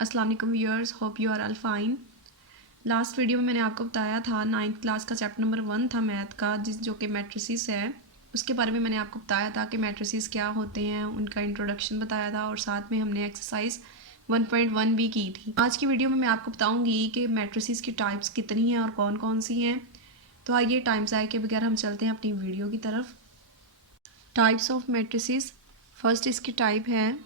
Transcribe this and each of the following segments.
अस्सलाम वालेकुम viewers, hope you are all fine. Last video में मैंने आपको बताया था 9th क्लास का चैप्टर नंबर 1 था मैथ का, जो कि मैट्रिसेस है। उसके बारे में मैंने आपको बताया था कि मैट्रिसेस क्या होते हैं, उनका इंट्रोडक्शन बताया था और साथ में हमने एक्सरसाइज 1.1 भी की थी। आज की वीडियो में मैं आपको बताऊंगी कि मैट्रिसेस की टाइप्स कितनी हैं और कौन कौन सी हैं। तो आइए टाइम ज़ाया के बगैर हम चलते हैं अपनी वीडियो की तरफ। टाइप्स ऑफ मैट्रिसेस, फर्स्ट इसकी टाइप है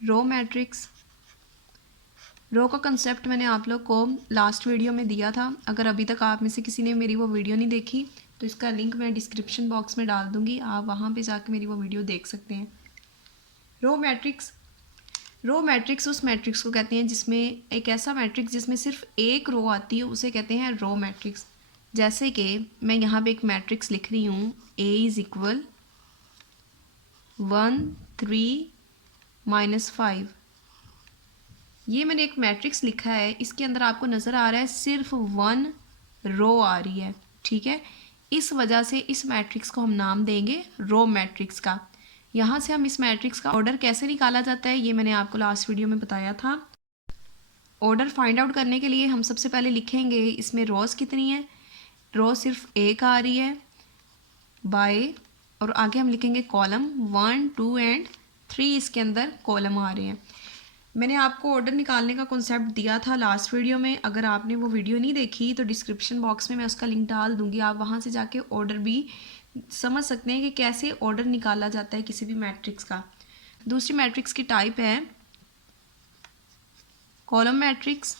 रो मैट्रिक्स। रो का कंसेप्ट मैंने आप लोग को लास्ट वीडियो में दिया था। अगर अभी तक आप में से किसी ने मेरी वो वीडियो नहीं देखी तो इसका लिंक मैं डिस्क्रिप्शन बॉक्स में डाल दूँगी, आप वहाँ पे जाके मेरी वो वीडियो देख सकते हैं। रो मैट्रिक्स, रो मैट्रिक्स उस मैट्रिक्स को कहते हैं जिसमें एक ऐसा मैट्रिक्स जिसमें सिर्फ एक रो आती है, उसे कहते हैं रो मैट्रिक्स। जैसे कि मैं यहाँ पे एक मैट्रिक्स लिख रही हूँ, A इज़ इक्वल 1 3 -5। ये मैंने एक मैट्रिक्स लिखा है, इसके अंदर आपको नज़र आ रहा है सिर्फ 1 रो आ रही है, ठीक है। इस वजह से इस मैट्रिक्स को हम नाम देंगे रो मैट्रिक्स का। यहाँ से हम इस मैट्रिक्स का ऑर्डर कैसे निकाला जाता है ये मैंने आपको लास्ट वीडियो में बताया था। ऑर्डर फाइंड आउट करने के लिए हम सबसे पहले लिखेंगे इसमें रोज कितनी है। रो सिर्फ एक आ रही है बाय, और आगे हम लिखेंगे कॉलम 1 2 एंड 3, इसके अंदर कॉलम आ रहे हैं। मैंने आपको ऑर्डर निकालने का कॉन्सेप्ट दिया था लास्ट वीडियो में। अगर आपने वो वीडियो नहीं देखी तो डिस्क्रिप्शन बॉक्स में मैं उसका लिंक डाल दूंगी, आप वहाँ से जाके ऑर्डर भी समझ सकते हैं कि कैसे ऑर्डर निकाला जाता है किसी भी मैट्रिक्स का। दूसरी मैट्रिक्स की टाइप है कॉलम मैट्रिक्स।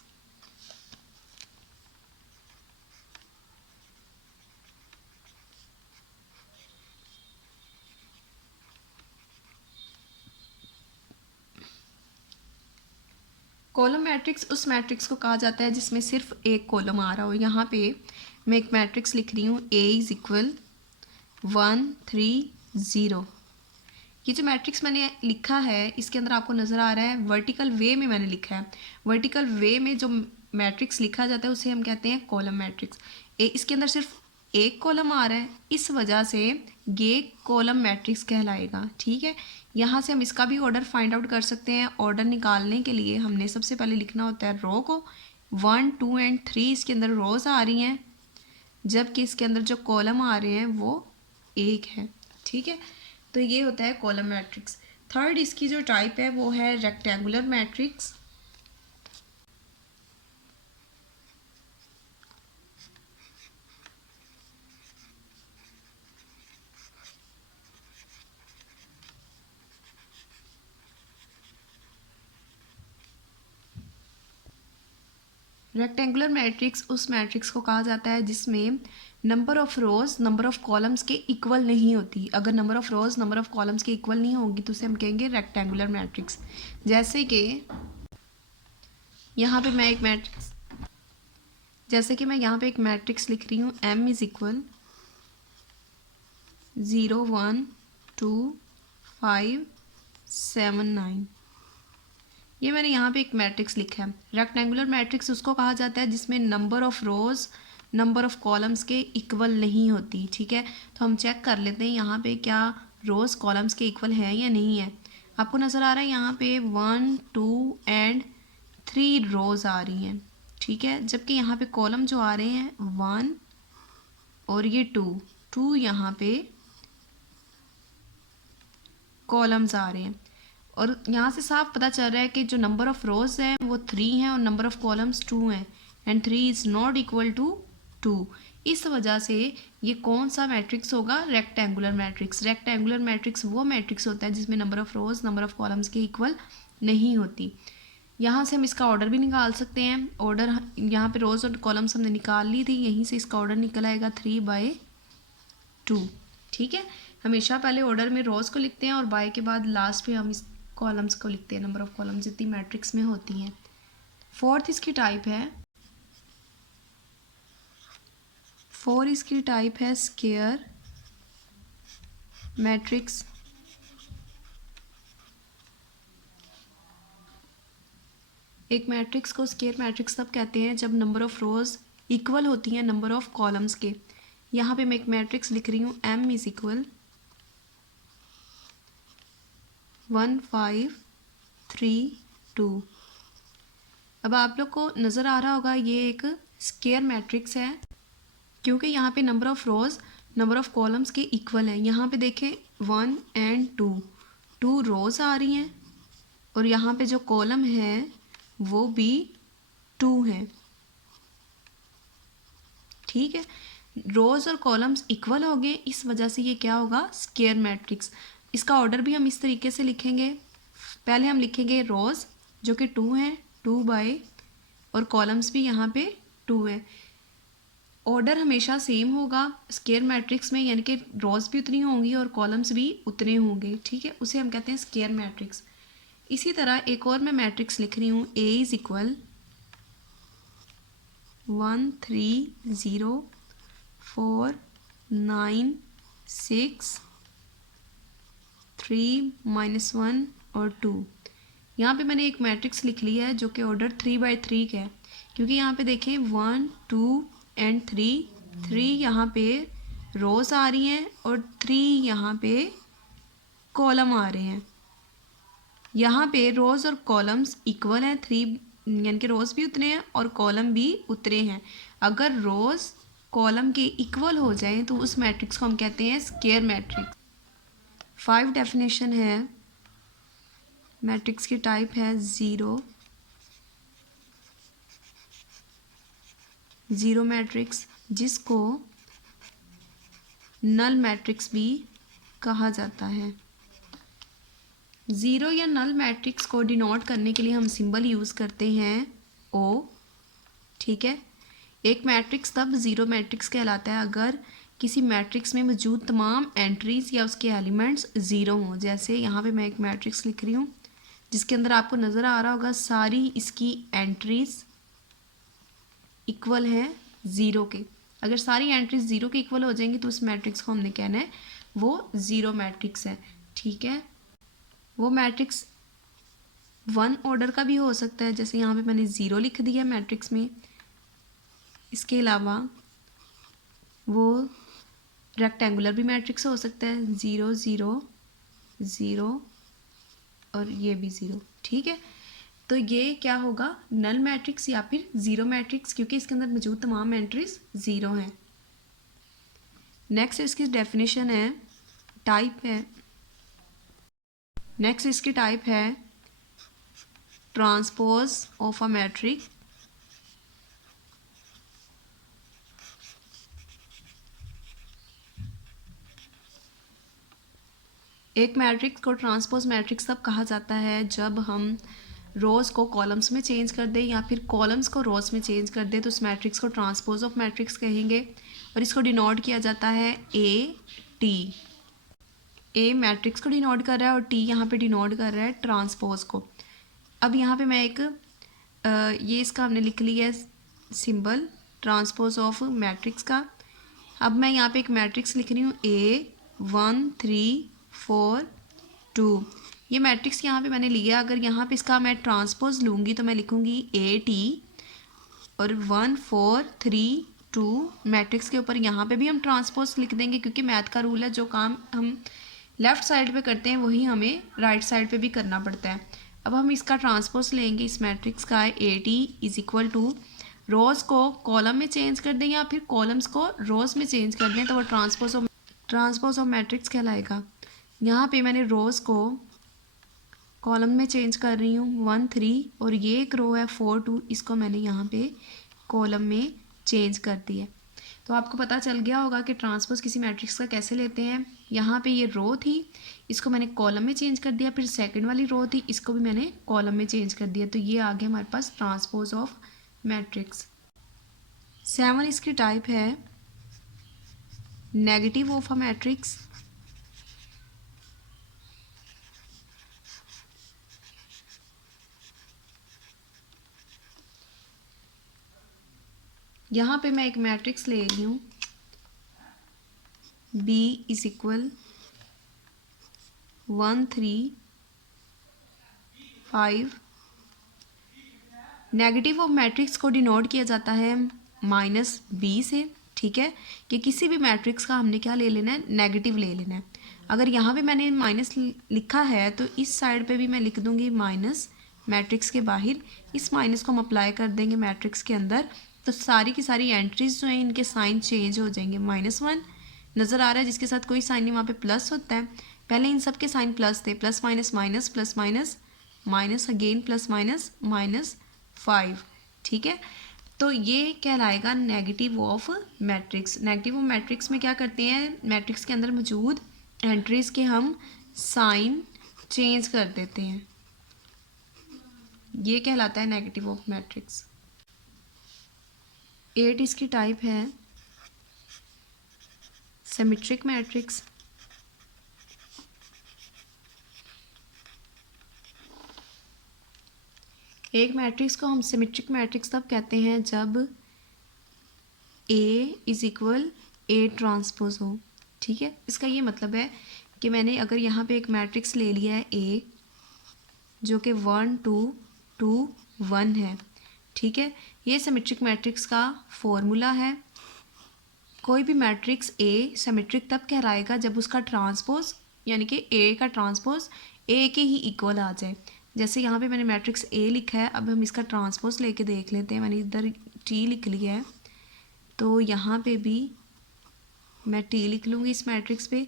कॉलम मैट्रिक्स उस मैट्रिक्स को कहा जाता है जिसमें सिर्फ एक कॉलम आ रहा हो। यहाँ पे मैं एक मैट्रिक्स लिख रही हूँ, A इज़ इक्वल 1 3 0। ये जो मैट्रिक्स मैंने लिखा है इसके अंदर आपको नज़र आ रहा है वर्टिकल वे में मैंने लिखा है। वर्टिकल वे में जो मैट्रिक्स लिखा जाता है उसे हम कहते हैं कॉलम मैट्रिक्स। इसके अंदर सिर्फ एक कॉलम आ रहा है, इस वजह से ये कॉलम मैट्रिक्स कहलाएगा, ठीक है। यहाँ से हम इसका भी ऑर्डर फाइंड आउट कर सकते हैं। ऑर्डर निकालने के लिए हमने सबसे पहले लिखना होता है रो को। 1 2 एंड 3 इसके अंदर रोज आ रही हैं, जबकि इसके अंदर जो कॉलम आ रहे हैं वो एक है, ठीक है। तो ये होता है कॉलम मैट्रिक्स। थर्ड इसकी जो टाइप है वो है रेक्टेंगुलर मैट्रिक्स। रेक्टेंगुलर मैट्रिक्स उस मैट्रिक्स को कहा जाता है जिसमें number of rows number of columns के इक्वल नहीं होती। अगर number of rows number of columns के इक्वल नहीं होगी तो उसे हम कहेंगे रेक्टेंगुलर मैट्रिक्स। जैसे कि यहाँ पे मैं एक मैट्रिक्स लिख रही हूँ, M इज़ इक्वल 0 1 2 5 7 9। ये मैंने यहाँ पे एक मैट्रिक्स लिखा है। रेक्टेंगुलर मैट्रिक्स उसको कहा जाता है जिसमें number of rows number of columns के इक्वल नहीं होती, ठीक है। तो हम चेक कर लेते हैं यहाँ पे क्या रोज कॉलम्स के इक्वल है या नहीं है। आपको नज़र आ रहा है यहाँ पे 1 2 एंड 3 रोज आ रही हैं, ठीक है। जबकि यहाँ पे कॉलम जो आ रहे हैं 1 और ये 2 यहाँ पे कॉलम्स आ रहे हैं। और यहाँ से साफ पता चल रहा है कि जो नंबर ऑफ रोज हैं वो 3 हैं और नंबर ऑफ कॉलम्स 2 हैं, and 3 is not equal to 2। इस वजह से ये कौन सा मैट्रिक्स होगा, रेक्टेंगुलर मैट्रिक्स। रेक्टेंगुलर मैट्रिक्स वो मैट्रिक्स होता है जिसमें number of rows number of columns के इक्वल नहीं होती। यहाँ से हम इसका ऑर्डर भी निकाल सकते हैं। ऑर्डर यहाँ पे रोज और कॉलम्स हमने निकाल ली थी, यहीं से इसका ऑर्डर निकल आएगा 3/2, ठीक है। हमेशा पहले ऑर्डर में रोज को लिखते हैं और बाय के बाद लास्ट में हम इस कॉलम्स को लिखते हैं, नंबर ऑफ कॉलम्स जितनी मैट्रिक्स में होती हैं। फोर्थ इसकी टाइप है स्क्वायर मैट्रिक्स। एक मैट्रिक्स को स्क्वायर मैट्रिक्स तब कहते हैं जब नंबर ऑफ रोज इक्वल होती हैं नंबर ऑफ कॉलम्स के। यहाँ पे मैं एक मैट्रिक्स लिख रही हूँ, M इज़ इक्वल 1 5 3 2। अब आप लोग को नज़र आ रहा होगा ये एक स्क्वायर मैट्रिक्स है, क्योंकि यहाँ पे number of rows number of columns के इक्वल हैं। यहाँ पे देखें 1 एंड 2 रोज़ आ रही हैं और यहाँ पे जो कॉलम है वो भी 2 हैं। ठीक है, रोज़ और कॉलम्स इक्वल हो गए, इस वजह से ये क्या होगा, स्क्वायर मैट्रिक्स। इसका ऑर्डर भी हम इस तरीके से लिखेंगे। पहले हम लिखेंगे रोज़ जो कि 2 हैं, 2 बाय, और कॉलम्स भी यहाँ पे 2 है। ऑर्डर हमेशा सेम होगा स्क्वायर मैट्रिक्स में, यानी कि रोज़ भी उतनी होंगी और कॉलम्स भी उतने होंगे। ठीक है, उसे हम कहते हैं स्क्वायर मैट्रिक्स। इसी तरह एक और मैं मैट्रिक्स लिख रही हूँ, ए इज़ इक्वल 1 3 0 4 9 6 3 -1 और 2। यहाँ पे मैंने एक मैट्रिक्स लिख लिया है जो कि ऑर्डर 3 बाय 3 का है, क्योंकि यहाँ पे देखें 1 2 एंड 3 यहाँ पे रोज़ आ रही हैं और 3 यहाँ पे कॉलम आ रहे हैं। यहाँ पे रोज़ और कॉलम्स इक्वल हैं, 3 यानी कि रोज़ भी उतने हैं और कॉलम भी उतने हैं। अगर रोज़ कॉलम के इक्वल हो जाएं तो उस मैट्रिक्स को हम कहते हैं स्क्वायर मैट्रिक्स। 5 डेफिनेशन है मैट्रिक्स की। टाइप है ज़ीरो मैट्रिक्स, जिसको नल मैट्रिक्स भी कहा जाता है। ज़ीरो या नल मैट्रिक्स को डिनोट करने के लिए हम सिंबल यूज़ करते हैं ओ। ठीक है, एक मैट्रिक्स तब ज़ीरो मैट्रिक्स कहलाता है अगर किसी मैट्रिक्स में मौजूद तमाम एंट्रीज़ या उसके एलिमेंट्स ज़ीरो हों। जैसे यहाँ पे मैं एक मैट्रिक्स लिख रही हूँ जिसके अंदर आपको नज़र आ रहा होगा सारी इसकी एंट्रीज़ इक्वल हैं ज़ीरो के। अगर सारी एंट्रीज ज़ीरो के इक्वल हो जाएंगी तो उस मैट्रिक्स को हमने कहना है वो ज़ीरो मैट्रिक्स है। ठीक है, वो मैट्रिक्स 1 ऑर्डर का भी हो सकता है, जैसे यहाँ पे मैंने ज़ीरो लिख दिया मैट्रिक्स में। इसके अलावा वो रेक्टेंगुलर भी मैट्रिक्स हो सकता है, 0 0 0 और ये भी 0। ठीक है, तो ये क्या होगा, नल मैट्रिक्स या फिर ज़ीरो मैट्रिक्स, क्योंकि इसके अंदर मौजूद तमाम एंट्रीज ज़ीरो हैं। नेक्स्ट इसकी डेफिनेशन है, टाइप है, नेक्स्ट इसकी टाइप है ट्रांसपोज ऑफ अ मैट्रिक्स। एक मैट्रिक्स को ट्रांसपोज मैट्रिक्स तब कहा जाता है जब हम रोज़ को कॉलम्स में चेंज कर दें या फिर कॉलम्स को रोज़ में चेंज कर दें, तो उस मैट्रिक्स को ट्रांसपोज ऑफ मैट्रिक्स कहेंगे। और इसको डिनोट किया जाता है ए टी। ए मैट्रिक्स को डिनोट कर रहा है और टी यहाँ पे डिनोट कर रहा है ट्रांसपोज को। अब यहाँ पे मैं एक ये इसका हमने लिख लिया है सिंबल ट्रांसपोज ऑफ मैट्रिक्स का। अब मैं यहाँ पे एक मैट्रिक्स लिख रही हूँ ए 1 3 4 2। ये मैट्रिक्स यहाँ पे मैंने लिया। अगर यहाँ पे इसका मैं ट्रांसपोज लूँगी तो मैं लिखूँगी ए टी और 1 4 3 2 मैट्रिक्स के ऊपर यहाँ पे भी हम ट्रांसपोज लिख देंगे, क्योंकि मैथ का रूल है जो काम हम लेफ़्ट साइड पे करते हैं वही हमें राइट साइड पे भी करना पड़ता है। अब हम इसका ट्रांसपोज लेंगे इस मैट्रिक्स का, A T is equal to रोज़ को कॉलम में चेंज कर दें या फिर कॉलम्स को रोज़ में चेंज कर दें तो वो ट्रांसपोज ऑफ मैट्रिक्स कहलाएगा। यहाँ पे मैंने रोज़ को कॉलम में चेंज कर रही हूँ 1 3 और ये एक रो है 4 2, इसको मैंने यहाँ पे कॉलम में चेंज कर दिया। तो आपको पता चल गया होगा कि ट्रांसपोज किसी मैट्रिक्स का कैसे लेते हैं। यहाँ पे ये रो थी, इसको मैंने कॉलम में चेंज कर दिया, फिर सेकंड वाली रो थी, इसको भी मैंने कॉलम में चेंज कर दिया, तो ये आ गया हमारे पास ट्रांसपोज ऑफ मैट्रिक्स। 7 इसकी टाइप है नेगेटिव ऑफ अ मैट्रिक्स। यहाँ पे मैं एक मैट्रिक्स ले रही हूँ B is equal 1 3 5। Negative of matrix को डिनोट किया जाता है -b से। ठीक है, कि किसी भी मैट्रिक्स का हमने क्या ले लेना है, नेगेटिव ले लेना है। अगर यहाँ पे मैंने माइनस लिखा है तो इस साइड पे भी मैं लिख दूँगी माइनस, मैट्रिक्स के बाहर इस माइनस को हम अप्लाई कर देंगे मैट्रिक्स के अंदर, तो सारी की सारी एंट्रीज जो हैं इनके साइन चेंज हो जाएंगे। -1 नज़र आ रहा है जिसके साथ कोई साइन नहीं, वहाँ पे प्लस होता है। पहले इन सब के साइन प्लस थे, plus minus minus, plus minus minus again, plus minus -5, ठीक है। तो ये कहलाएगा negative of matrix. Negative of matrix में क्या करते हैं, मैट्रिक्स के अंदर मौजूद एंट्रीज के हम साइन चेंज कर देते हैं, ये कहलाता है नेगेटिव ऑफ मैट्रिक्स। 8 इसकी टाइप है सिमेट्रिक मैट्रिक्स। एक मैट्रिक्स को हम सिमेट्रिक मैट्रिक्स तब कहते हैं जब A is equal A transpose हो, ठीक है। इसका ये मतलब है कि मैंने अगर यहाँ पे एक मैट्रिक्स ले लिया है A जो कि 1 2 2 1 है, ठीक है। ये सिमेट्रिक मैट्रिक्स का फॉर्मूला है। कोई भी मैट्रिक्स A सिमेट्रिक तब कहलाएगा जब उसका ट्रांसपोज यानी कि A का ट्रांसपोज A के ही इक्वल आ जाए। जैसे यहाँ पे मैंने मैट्रिक्स A लिखा है, अब हम इसका ट्रांसपोज लेके देख लेते हैं। मैंने इधर T लिख लिया है, तो यहाँ पे भी मैं T लिख लूँगी इस मैट्रिक्स पे।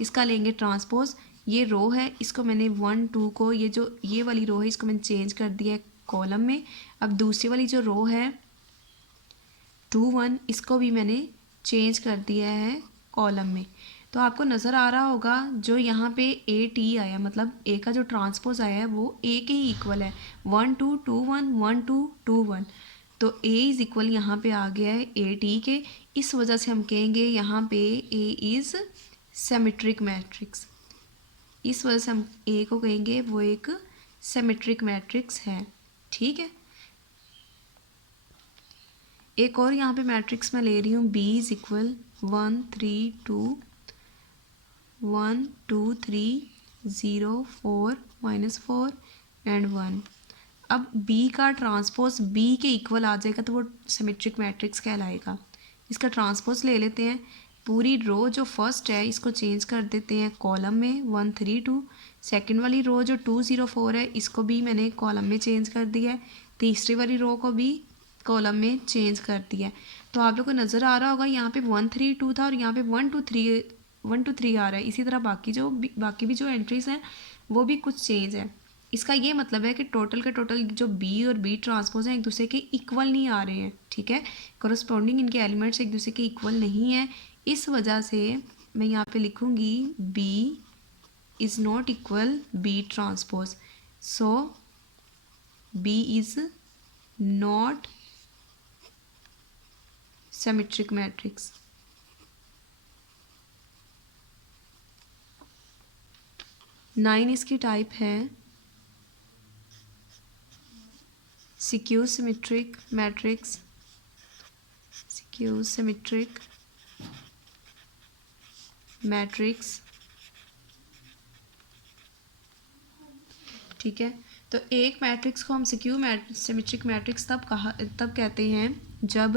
इसका लेंगे ट्रांसपोज, ये रो है, इसको मैंने 1 2 को, ये वाली रो है इसको मैंने चेंज कर दिया है कॉलम में। अब दूसरी वाली जो रो है 2 1, इसको भी मैंने चेंज कर दिया है कॉलम में। तो आपको नज़र आ रहा होगा जो यहाँ पे A T आया, मतलब A का जो ट्रांसपोज आया है वो A के ही इक्वल है, 1 2 2 1 1 2 2 1। तो A इज़ इक्वल यहाँ पे आ गया है A T के। इस वजह से हम कहेंगे यहाँ पे A इज़ सिमेट्रिक मैट्रिक्स। इस वजह से हम A को कहेंगे वो एक सिमेट्रिक मैट्रिक्स है, ठीक है। एक और यहाँ पे मैट्रिक्स मैं ले रही हूँ B इज़ इक्वल 1 3 2 1 2 3 0 4 -4 एंड 1। अब B का ट्रांसपोज B के इक्वल आ जाएगा तो वो सिमेट्रिक मैट्रिक्स कहलाएगा। इसका ट्रांसपोज ले लेते हैं, पूरी रो जो फर्स्ट है इसको चेंज कर देते हैं कॉलम में 1 3 2। सेकंड वाली रो जो 2 0 4 है इसको भी मैंने कॉलम में चेंज कर दिया है। तीसरी वाली रो को भी कॉलम में चेंज कर दिया है। तो आप लोग को नज़र आ रहा होगा यहाँ पे 1 3 2 था और यहाँ पे 1 2 3 आ रहा है। इसी तरह बाकी भी जो एंट्रीज हैं वो भी कुछ चेंज है। इसका ये मतलब है कि टोटल के टोटल जो B और B ट्रांसपोज हैं एक दूसरे के इक्वल नहीं आ रहे हैं, ठीक है। करस्पॉन्डिंग इनके एलिमेंट्स एक दूसरे के इक्वल नहीं है। इस वजह से मैं यहाँ पे लिखूँगी B is not equal B transpose, so B is not symmetric matrix. Nine इसकी टाइप है skew symmetric matrix. Skew symmetric matrix, ठीक है। तो एक मैट्रिक्स को हम स्क्यू सिमेट्रिक मैट्रिक्स तब कहते हैं जब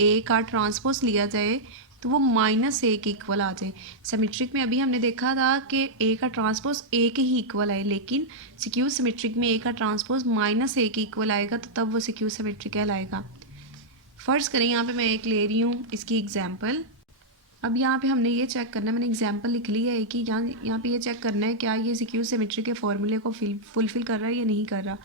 A का ट्रांसपोज लिया जाए तो वो -A के इक्वल आ जाए। सिमेट्रिक में अभी हमने देखा था कि A का ट्रांसपोज A के ही इक्वल आए, लेकिन स्क्यू सिमेट्रिक में A का ट्रांसपोज -A के इक्वल आएगा तो तब वो स्क्यू सिमेट्रिक कहलाएगा। फ़र्ज़ करें यहाँ पे मैं एक ले रही हूँ इसकी एग्जांपल। अब यहाँ पे हमने ये चेक करना है, मैंने एग्जांपल लिख लिया है कि यहाँ पे ये चेक करना है क्या ये स्क्यू सिमेट्री के फॉर्मूले को फुलफ़िल कर रहा है या नहीं कर रहा।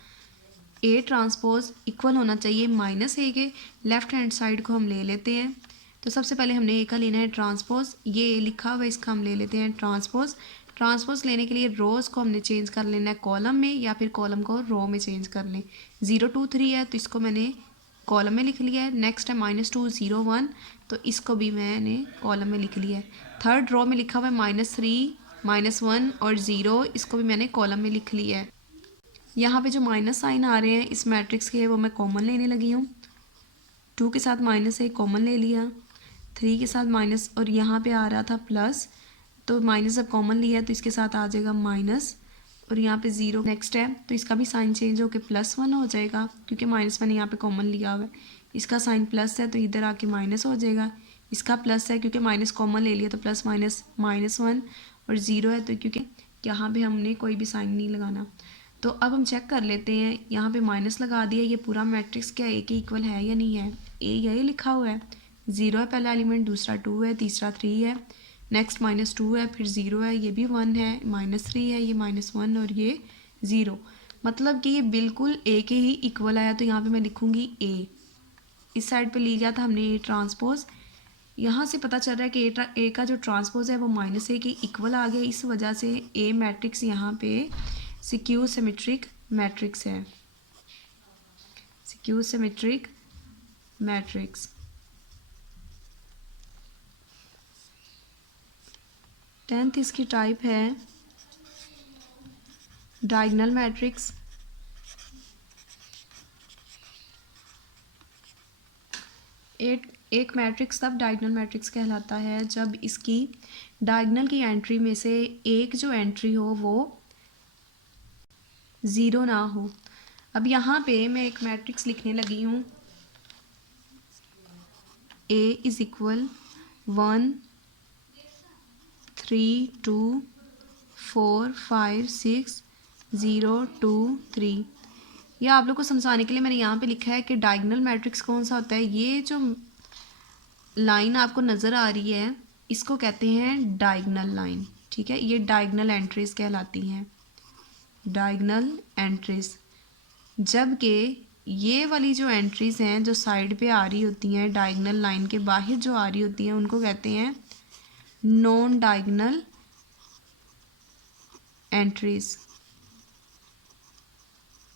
A ट्रांसपोज इक्वल होना चाहिए -A के। लेफ़्ट हैंड साइड को हम ले लेते हैं। तो सबसे पहले हमने A का लेना है ट्रांसपोज, ये लिखा हुआ है इसका हम ले लेते हैं ट्रांसपोज। ट्रांसपोज लेने के लिए रोज़ को हमने चेंज कर लेना है कॉलम में या फिर कॉलम को रो में चेंज कर लें। 0 2 3 है तो इसको मैंने कॉलम में लिख लिया है। नेक्स्ट है -2 0 1, तो इसको भी मैंने कॉलम में लिख लिया है। थर्ड रो में लिखा हुआ है -3 -1 और 0, इसको भी मैंने कॉलम में लिख लिया है। यहाँ पे जो माइनस साइन आ रहे हैं इस मैट्रिक्स के वो मैं कॉमन लेने लगी हूँ। 2 के साथ -1 कॉमन ले लिया, 3 के साथ माइनस और यहाँ पे आ रहा था प्लस, तो माइनस अब कॉमन लिया है तो इसके साथ आ जाएगा माइनस और यहाँ पे 0 नेक्स्ट है तो इसका भी साइन चेंज होकर +1 हो जाएगा क्योंकि माइनस मैंने यहाँ पे कॉमन लिया हुआ है। इसका साइन प्लस है तो इधर आके माइनस हो जाएगा। इसका प्लस है क्योंकि माइनस कॉमन ले लिया तो प्लस माइनस माइनस वन, और ज़ीरो है तो क्योंकि यहाँ पे हमने कोई भी साइन नहीं लगाना। तो अब हम चेक कर लेते हैं, यहाँ पे माइनस लगा दिया, ये पूरा मैट्रिक्स क्या ए के इक्वल है या नहीं है। ए यही लिखा हुआ है, ज़ीरो है पहला एलिमेंट, दूसरा टू है, तीसरा थ्री है, नेक्स्ट माइनस टू है, फिर ज़ीरो है, ये भी वन है, माइनस थ्री है, ये माइनस वन और ये ज़ीरो। मतलब कि ये बिल्कुल ए के ही इक्वल आया, तो यहाँ पे मैं लिखूँगी ए। इस साइड पे लिया था हमने ए ट्रांसपोज, यहाँ से पता चल रहा है कि ए का जो ट्रांसपोज है वो माइनस ए के इक्वल आ गया, इस वजह से ए मैट्रिक्स यहाँ पे सिक्यू सिमेट्रिक मैट्रिक्स है, सिक्यू सिमेट्रिक मैट्रिक्स। 10th इसकी टाइप है डायगोनल मैट्रिक्स। एक मैट्रिक्स तब डायगोनल मैट्रिक्स कहलाता है जब इसकी डायगोनल की एंट्री में से एक जो एंट्री हो वो ज़ीरो ना हो। अब यहाँ पे मैं एक मैट्रिक्स लिखने लगी हूँ, ए इज़ इक्वल 1 3 2 4 5 6 0 2 3। यह आप लोग को समझाने के लिए मैंने यहाँ पे लिखा है कि डायगोनल मैट्रिक्स कौन सा होता है। ये जो लाइन आपको नज़र आ रही है इसको कहते हैं डायगोनल लाइन, ठीक है। ये डायगोनल एंट्रीज कहलाती हैं, डायगोनल एंट्रीज। जबकि ये वाली जो एंट्रीज हैं जो साइड पे आ रही होती हैं, डायगोनल लाइन के बाहर जो आ रही होती हैं, उनको कहते हैं नॉन डायगोनल एंट्रीज,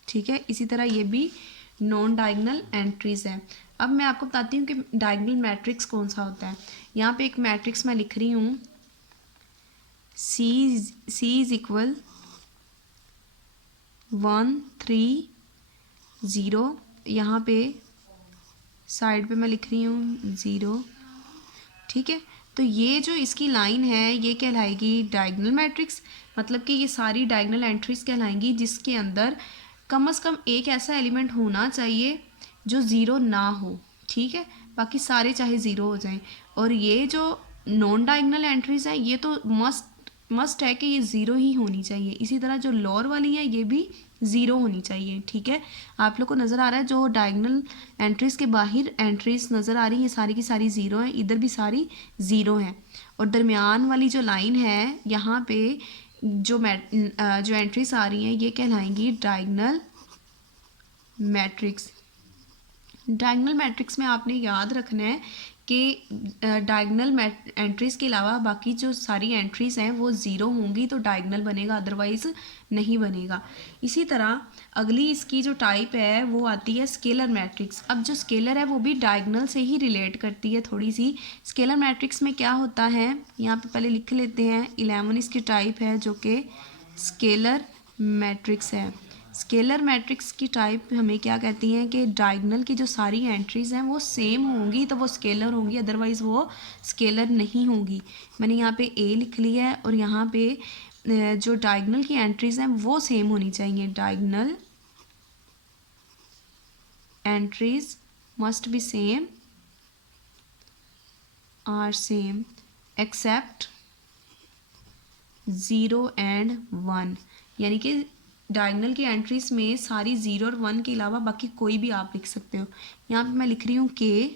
ठीक है। इसी तरह ये भी नॉन डायगोनल एंट्रीज है। अब मैं आपको बताती हूँ कि डायगोनल मैट्रिक्स कौन सा होता है। यहाँ पे एक मैट्रिक्स मैं लिख रही हूँ, सी इज इक्वल 1 3 0, यहाँ पे साइड पे मैं लिख रही हूँ 0, ठीक है। तो ये जो इसकी लाइन है ये कहलाएगी डायगोनल मैट्रिक्स, मतलब कि ये सारी डायगोनल एंट्रीज कहलाएंगी जिसके अंदर कम से कम एक ऐसा एलिमेंट होना चाहिए जो ज़ीरो ना हो, ठीक है। बाकी सारे चाहे ज़ीरो हो जाएं। और ये जो नॉन डायगोनल एंट्रीज हैं ये तो मस्ट है कि ये ज़ीरो ही होनी चाहिए। इसी तरह जो लोअर वाली है ये भी ज़ीरो होनी चाहिए, ठीक है। आप लोग को नज़र आ रहा है जो डायगोनल एंट्रीज के बाहर एंट्रीज नज़र आ रही हैं, ये सारी की सारी ज़ीरो हैं, इधर भी सारी ज़ीरो हैं। और दरमियान वाली जो लाइन है यहाँ पे जो एंट्रीज आ रही हैं ये कहलाएंगी डायगोनल मैट्रिक्स। डायगोनल मैट्रिक्स में आपने याद रखना है कि डायगोनल एंट्रीज़ के अलावा बाकी जो सारी एंट्रीज़ हैं वो ज़ीरो होंगी तो डायगोनल बनेगा, अदरवाइज़ नहीं बनेगा। इसी तरह अगली इसकी जो टाइप है वो आती है स्केलर मैट्रिक्स। अब जो स्केलर है वो भी डायगोनल से ही रिलेट करती है थोड़ी सी। स्केलर मैट्रिक्स में क्या होता है, यहाँ पे पहले लिख लेते हैं। 11 इसकी टाइप है जो कि स्केलर मैट्रिक्स है। स्केलर मैट्रिक्स की टाइप हमें क्या कहती हैं कि डायगोनल की जो सारी एंट्रीज़ हैं वो सेम होंगी तो वो स्केलर होंगी, अदरवाइज़ वो स्केलर नहीं होंगी। मैंने यहाँ पे ए लिख लिया है और यहाँ पे जो डायगोनल की एंट्रीज़ हैं वो सेम होनी चाहिए। Diagonal entries must be same are same except 0 and 1, यानी कि डायगोनल की एंट्रीज में सारी 0 और 1 के अलावा बाकी कोई भी आप लिख सकते हो। यहाँ पे मैं लिख रही हूँ के,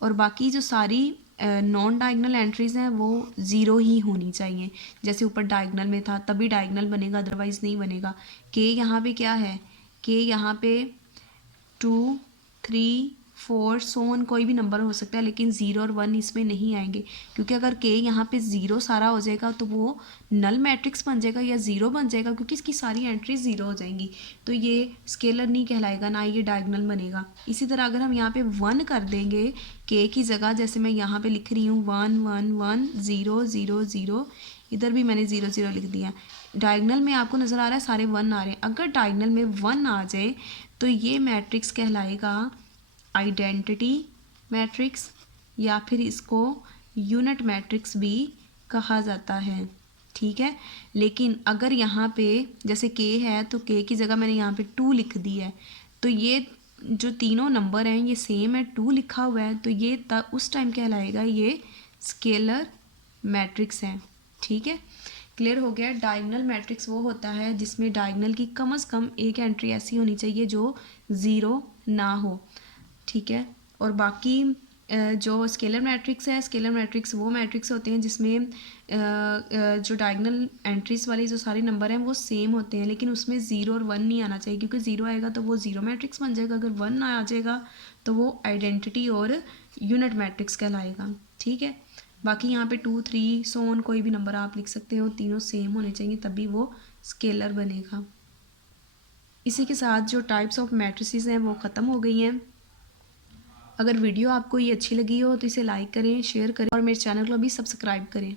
और बाकी जो सारी नॉन डायगोनल एंट्रीज हैं वो 0 ही होनी चाहिए। जैसे ऊपर डायगोनल में था तभी डायगोनल बनेगा, अदरवाइज़ नहीं बनेगा। के यहाँ पे क्या है, के यहाँ पे 2 3 4 सोन कोई भी नंबर हो सकता है, लेकिन 0 और 1 इसमें नहीं आएंगे, क्योंकि अगर के यहाँ पे 0 सारा हो जाएगा तो वो नल मैट्रिक्स बन जाएगा या 0 बन जाएगा, क्योंकि इसकी सारी एंट्रीज 0 हो जाएंगी। तो ये स्केलर नहीं कहलाएगा, ना ये डायगोनल बनेगा। इसी तरह अगर हम यहाँ पे 1 कर देंगे के की जगह, जैसे मैं यहाँ पे लिख रही हूँ 1 1 1 0 0 0, इधर भी मैंने 0 0 लिख दिया। डायगोनल में आपको नज़र आ रहा है सारे 1 आ रहे हैं। अगर डायगोनल में 1 आ जाए तो ये मैट्रिक्स कहलाएगा आइडेंटिटी मैट्रिक्स, या फिर इसको यूनिट मैट्रिक्स भी कहा जाता है, ठीक है। लेकिन अगर यहाँ पे जैसे के है तो के की जगह मैंने यहाँ पे 2 लिख दी है, तो ये जो तीनों नंबर हैं ये सेम है, 2 लिखा हुआ है, तो ये उस टाइम कहलाएगा ये स्केलर मैट्रिक्स है। ठीक है, क्लियर हो गया। डायगोनल मैट्रिक्स वो होता है जिसमें डायगोनल की कम से कम एक एंट्री ऐसी होनी चाहिए जो ज़ीरो ना हो। ठीक है, और बाकी जो स्केलर मैट्रिक्स है, स्केलर मैट्रिक्स वो मैट्रिक्स होते हैं जिसमें जो डायगोनल एंट्रीज वाले जो सारे नंबर हैं वो सेम होते हैं, लेकिन उसमें ज़ीरो और वन नहीं आना चाहिए, क्योंकि ज़ीरो आएगा तो वो ज़ीरो मैट्रिक्स बन जाएगा, अगर वन आ जाएगा तो वो आइडेंटिटी और यूनिट मैट्रिक्स कहलाएगा। ठीक है, बाकी यहाँ पे 2 3 सोन कोई भी नंबर आप लिख सकते हो, तीनों सेम होने चाहिए तभी वो स्केलर बनेगा। इसी के साथ जो टाइप्स ऑफ मैट्रिसेस हैं वो ख़त्म हो गई हैं। अगर वीडियो आपको ये अच्छी लगी हो तो इसे लाइक करें, शेयर करें और मेरे चैनल को भी सब्सक्राइब करें।